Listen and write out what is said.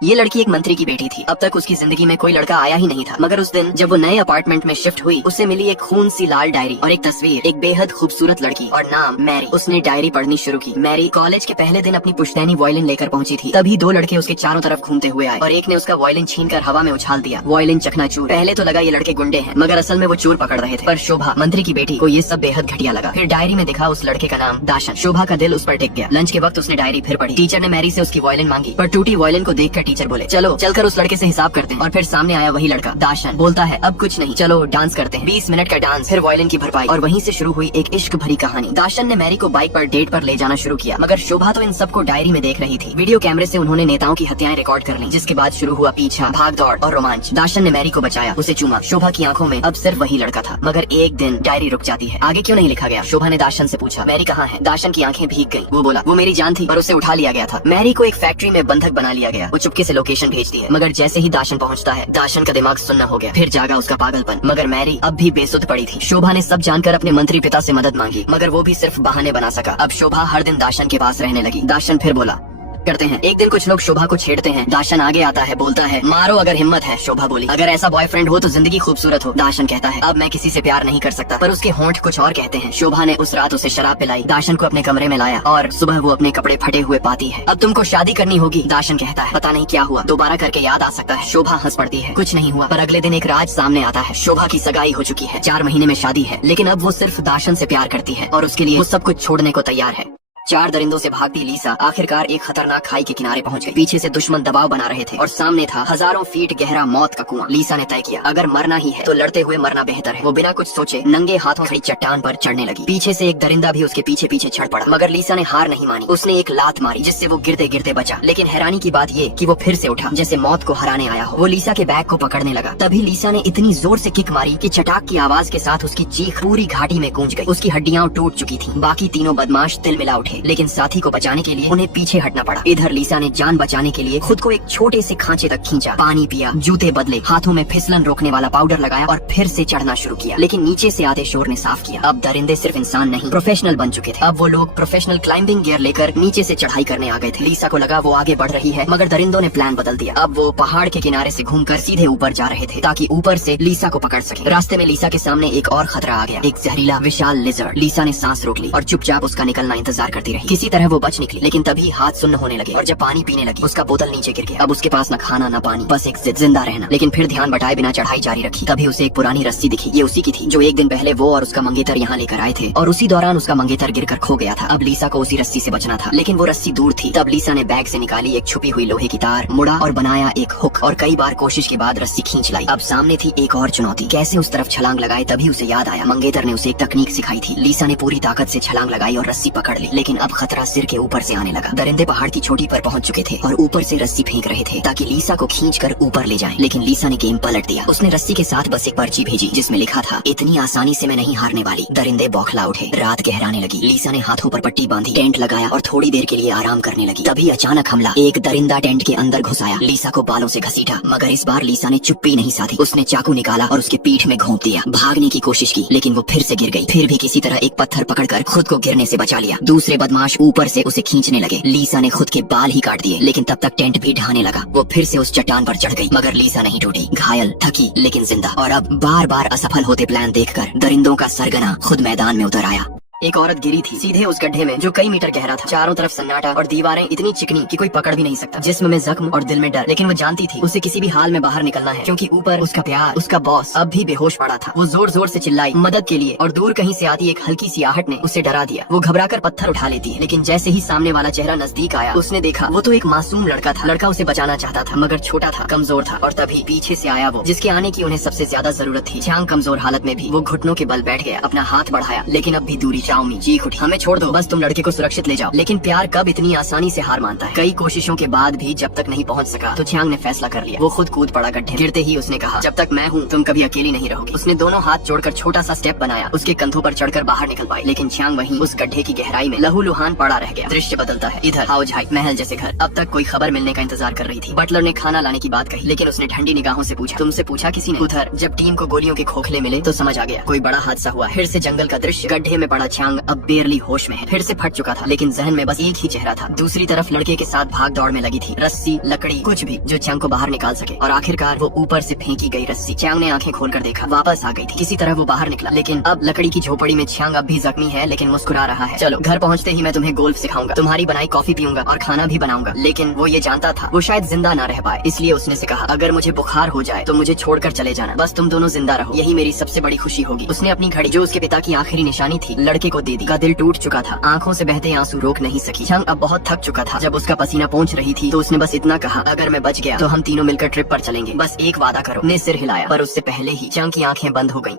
ये लड़की एक मंत्री की बेटी थी। अब तक उसकी जिंदगी में कोई लड़का आया ही नहीं था, मगर उस दिन जब वो नए अपार्टमेंट में शिफ्ट हुई, उसे मिली एक खून सी लाल डायरी और एक तस्वीर, एक बेहद खूबसूरत लड़की और नाम मैरी। उसने डायरी पढ़नी शुरू की। मैरी कॉलेज के पहले दिन अपनी पुश्तैनी वायलिन लेकर पहुंची थी। तभी दो लड़के उसके चारों तरफ घूमते हुए आए और एक ने उसका वायलिन छीनकर हवा में उछाल दिया। वायलिन चकनाचूर। पहले तो लगा ये लड़के गुंडे हैं, मगर असल में वो चोर पकड़ रहे थे। पर शोभा, मंत्री की बेटी को ये सब बेहद घटिया लगा। फिर डायरी में दिखा उस लड़के का नाम दाशन। शोभा का दिल उस पर टिक गया। लंच के वक्त उसने डायरी फिर पढ़ी। टीचर ने मैरी से उसकी वायलिन मांगी, पर टूटी वायलिन को देखकर टीचर बोले, चलो चलकर उस लड़के से हिसाब करते हैं। और फिर सामने आया वही लड़का दाशन। बोलता है, अब कुछ नहीं, चलो डांस करते हैं। 20 मिनट का डांस, फिर वायलिन की भरपाई और वहीं से शुरू हुई एक इश्क भरी कहानी। दाशन ने मैरी को बाइक पर डेट पर ले जाना शुरू किया, मगर शोभा तो इन सबको डायरी में देख रही थी। वीडियो कैमरे से उन्होंने नेताओं की हत्याएं रिकॉर्ड कर ली, जिसके बाद शुरू हुआ पीछा, भाग दौड़ और रोमांच। दाशन ने मैरी को बचाया, उसे चूमा। शोभा की आंखों में अब सिर्फ वही लड़का था। मगर एक दिन डायरी रुक जाती है। आगे क्यों नहीं लिखा गया? शोभा ने दाशन से पूछा। मैरी कहाँ है? दाशन की आंखें भीग गयी। वो बोला, वो मेरी जान थी पर उसे उठा लिया गया था। मैरी को एक फैक्ट्री में बंधक बना लिया गया। वो चुपके से लोकेशन भेजती है, मगर जैसे ही दाशन पहुंचता है, दाशन का दिमाग सुन्न हो गया। फिर जागा उसका पागलपन। मगर मैरी अब भी बेसुध पड़ी थी। शोभा ने सब जानकर अपने मंत्री पिता से मदद मांगी, मगर वो भी सिर्फ बहाने बना सका। अब शोभा हर दिन दाशन के पास रहने लगी। दाशन फिर बोला करते हैं। एक दिन कुछ लोग शोभा को छेड़ते हैं। दाशन आगे आता है, बोलता है, मारो अगर हिम्मत है। शोभा बोली, अगर ऐसा बॉयफ्रेंड हो तो जिंदगी खूबसूरत हो। दाशन कहता है, अब मैं किसी से प्यार नहीं कर सकता, पर उसके होंठ कुछ और कहते हैं। शोभा ने उस रात उसे शराब पिलाई, दाशन को अपने कमरे में लाया और सुबह वो अपने कपड़े फटे हुए पाती है। अब तुमको शादी करनी होगी। दाशन कहता है, पता नहीं क्या हुआ, दोबारा करके याद आ सकता है। शोभा हंस पड़ती है, कुछ नहीं हुआ। पर अगले दिन एक राज सामने आता है। शोभा की सगाई हो चुकी है, 4 महीने में शादी है, लेकिन अब वो सिर्फ दाशन से प्यार करती है और उसके लिए वो सब कुछ छोड़ने को तैयार है। 4 दरिंदों से भागती लीसा आखिरकार एक खतरनाक खाई के किनारे पहुंच गई। पीछे से दुश्मन दबाव बना रहे थे और सामने था हजारों फीट गहरा मौत का कुआं। लीसा ने तय किया, अगर मरना ही है तो लड़ते हुए मरना बेहतर है। वो बिना कुछ सोचे नंगे हाथों खड़ी चट्टान पर चढ़ने लगी। पीछे से एक दरिंदा भी उसके पीछे पीछे चढ़ पड़ा, मगर लीसा ने हार नहीं मानी। उसने एक लात मारी, जिससे वो गिरते गिरते बचा। लेकिन हैरानी की बात ये कि वो फिर से उठा, जैसे मौत को हराने आया हो। वो लीसा के बैग को पकड़ने लगा। तभी लीसा ने इतनी जोर से किक मारी कि चटाक की आवाज के साथ उसकी चीख पूरी घाटी में गूंज गई। उसकी हड्डियां टूट चुकी थी। बाकी तीनों बदमाश तिल मिला उठे, लेकिन साथी को बचाने के लिए उन्हें पीछे हटना पड़ा। इधर लीसा ने जान बचाने के लिए खुद को एक छोटे से खांचे तक खींचा, पानी पिया, जूते बदले, हाथों में फिसलन रोकने वाला पाउडर लगाया और फिर से चढ़ना शुरू किया। लेकिन नीचे से आते शोर ने साफ किया, अब दरिंदे सिर्फ इंसान नहीं, प्रोफेशनल बन चुके थे। अब वो लोग प्रोफेशनल क्लाइंबिंग गियर लेकर नीचे से चढ़ाई करने आ गए थे। लीसा को लगा वो आगे बढ़ रही है, मगर दरिंदों ने प्लान बदल दिया। अब वो पहाड़ के किनारे से घूमकर सीधे ऊपर जा रहे थे, ताकि ऊपर से लीसा को पकड़ सके। रास्ते में लीसा के सामने एक और खतरा आ गया, एक जहरीला विशाल लिजर्ड। लीसा ने सांस रोक ली और चुपचाप उसका निकलना इंतजार करती रही। किसी तरह वो बच निकली, लेकिन तभी हाथ सुन्न होने लगे और जब पानी पीने लगी, उसका बोतल नीचे गिर गया। अब उसके पास न खाना न पानी, बस एक जिंदा रहना। लेकिन फिर ध्यान बटाए बिना चढ़ाई जारी रखी। तभी उसे एक पुरानी रस्सी दिखी। ये उसी की थी जो एक दिन पहले वो और उसका मंगेतर यहाँ लेकर आए थे, और उसी दौरान उसका मंगेतर गिरकर खो गया था। अब लीसा को उसी रस्सी से बचना था, लेकिन वो रस्सी दूर थी। तब लीसा ने बैग से निकाली एक छुपी हुई लोहे की तार, मुड़ा और बनाया एक हुक, और कई बार कोशिश के बाद रस्सी खींच लाई। अब सामने थी एक और चुनौती, कैसे उस तरफ छलांग लगाए। तभी उसे याद आया, मंगेतर ने उसे एक तकनीक सिखाई थी। लीसा ने पूरी ताकत से छलांग लगाई और रस्सी पकड़ ली, लेकिन अब खतरा सिर के ऊपर से आने लगा। दरिंदे पहाड़ की चोटी पर पहुंच चुके थे और ऊपर से रस्सी फेंक रहे थे ताकि लीसा को खींचकर ऊपर ले जाएं। लेकिन लीसा ने गेम पलट दिया। उसने रस्सी के साथ बस एक पर्ची भेजी, जिसमें लिखा था, इतनी आसानी से मैं नहीं हारने वाली। दरिंदे बौखला उठे। रात गहराने लगी। लीसा ने हाथों पर पट्टी बांधी, टेंट लगाया और थोड़ी देर के लिए आराम करने लगी। तभी अचानक हमला। एक दरिंदा टेंट के अंदर घुस आया, लीसा को बालों से घसीटा, मगर इस बार लीसा ने चुप्पी नहीं साधी। उसने चाकू निकाला और उसके पीठ में घोंप दिया। भागने की कोशिश की, लेकिन वो फिर से गिर गई। फिर भी किसी तरह एक पत्थर पकड़कर खुद को गिरने से बचा लिया। दूसरे बदमाश ऊपर से उसे खींचने लगे। लीसा ने खुद के बाल ही काट दिए, लेकिन तब तक टेंट भी ढहाने लगा। वो फिर से उस चट्टान पर चढ़ गई, मगर लीसा नहीं टूटी। घायल, थकी, लेकिन जिंदा। और अब बार बार असफल होते प्लान देखकर दरिंदों का सरगना खुद मैदान में उतर आया। एक औरत गिरी थी सीधे उस गड्ढे में, जो कई मीटर गहरा था। चारों तरफ सन्नाटा और दीवारें इतनी चिकनी कि कोई पकड़ भी नहीं सकता। जिस्म में जख्म और दिल में डर, लेकिन वो जानती थी उसे किसी भी हाल में बाहर निकलना है, क्योंकि ऊपर उसका प्यार, उसका बॉस अब भी बेहोश पड़ा था। वो जोर जोर से चिल्लाई मदद के लिए, और दूर कहीं से आती एक हल्की सी आहट ने उसे डरा दिया। वो घबराकर पत्थर उठा लेती है, लेकिन जैसे ही सामने वाला चेहरा नजदीक आया, उसने देखा वो तो एक मासूम लड़का था। लड़का उसे बचाना चाहता था, मगर छोटा था, कमजोर था। और तभी पीछे से आया वो, जिसके आने की उन्हें सबसे ज्यादा जरूरत थी। चांग कमजोर हालत में भी वो घुटनों के बल बैठ गया, अपना हाथ बढ़ाया, लेकिन अब भी दूरी। चाओमी चीख उठी, हमें छोड़ दो, बस तुम लड़के को सुरक्षित ले जाओ। लेकिन प्यार कब इतनी आसानी से हार मानता है। कई कोशिशों के बाद भी जब तक नहीं पहुंच सका, तो चांग ने फैसला कर लिया। वो खुद कूद पड़ा गड्ढे। गिरते ही उसने कहा, जब तक मैं हूँ तुम कभी अकेली नहीं रहोगी। उसने दोनों हाथ जोड़कर छोटा सा स्टेप बनाया, उसके कंधों पर चढ़कर बाहर निकल पाई। लेकिन चांग वहीं उस गड्ढे की गहराई में लहूलुहान पड़ा रह गया। दृश्य बदलता है। इधर हाउस हाइट महल जैसे घर। अब तक कोई खबर मिलने का इंतजार कर रही थी। बटलर ने खाना लाने की बात कही, लेकिन उसने ठंडी निगाहों से पूछा, तुमसे पूछा किसी ने? उधर जब टीम को गोलियों के खोखले मिले तो समझ आ गया कोई बड़ा हादसा हुआ। फिर से जंगल का दृश्य, गड्ढे में पड़ा चांग अब बेरली होश में है, फिर से फट चुका था, लेकिन जहन में बस एक ही चेहरा था। दूसरी तरफ लड़के के साथ भाग दौड़ में लगी थी, रस्सी, लकड़ी, कुछ भी जो चांग को बाहर निकाल सके। और आखिरकार वो ऊपर से फेंकी गई रस्सी। चांग ने आंखें खोलकर देखा, वापस आ गई थी। किसी तरह वो बाहर निकला, लेकिन अब लकड़ी की झोपड़ी में चांग अब भी जख्मी है, लेकिन मुस्कुरा रहा है। चलो घर पहुँचते ही मैं तुम्हें गोल्फ सिखाऊंगा, तुम्हारी बनाई कॉफी पीऊंगा और खाना भी बनाऊंगा। लेकिन वो ये जानता था वो शायद जिंदा ना रह पाए, इसलिए उसने से कहा, अगर मुझे बुखार हो जाए तो मुझे छोड़कर चले जाना, बस तुम दोनों जिंदा रहो, यही मेरी सबसे बड़ी खुशी होगी। उसने अपनी घड़ी, जो उसके पिता की आखिरी निशानी थी, लड़के को दे दी। का दिल टूट चुका था, आंखों से बहते आंसू रोक नहीं सकी। चांग अब बहुत थक चुका था। जब उसका पसीना पहुंच रही थी तो उसने बस इतना कहा, अगर मैं बच गया तो हम तीनों मिलकर ट्रिप पर चलेंगे, बस एक वादा करो। ने सिर हिलाया, पर उससे पहले ही चांग की आंखें बंद हो गईं।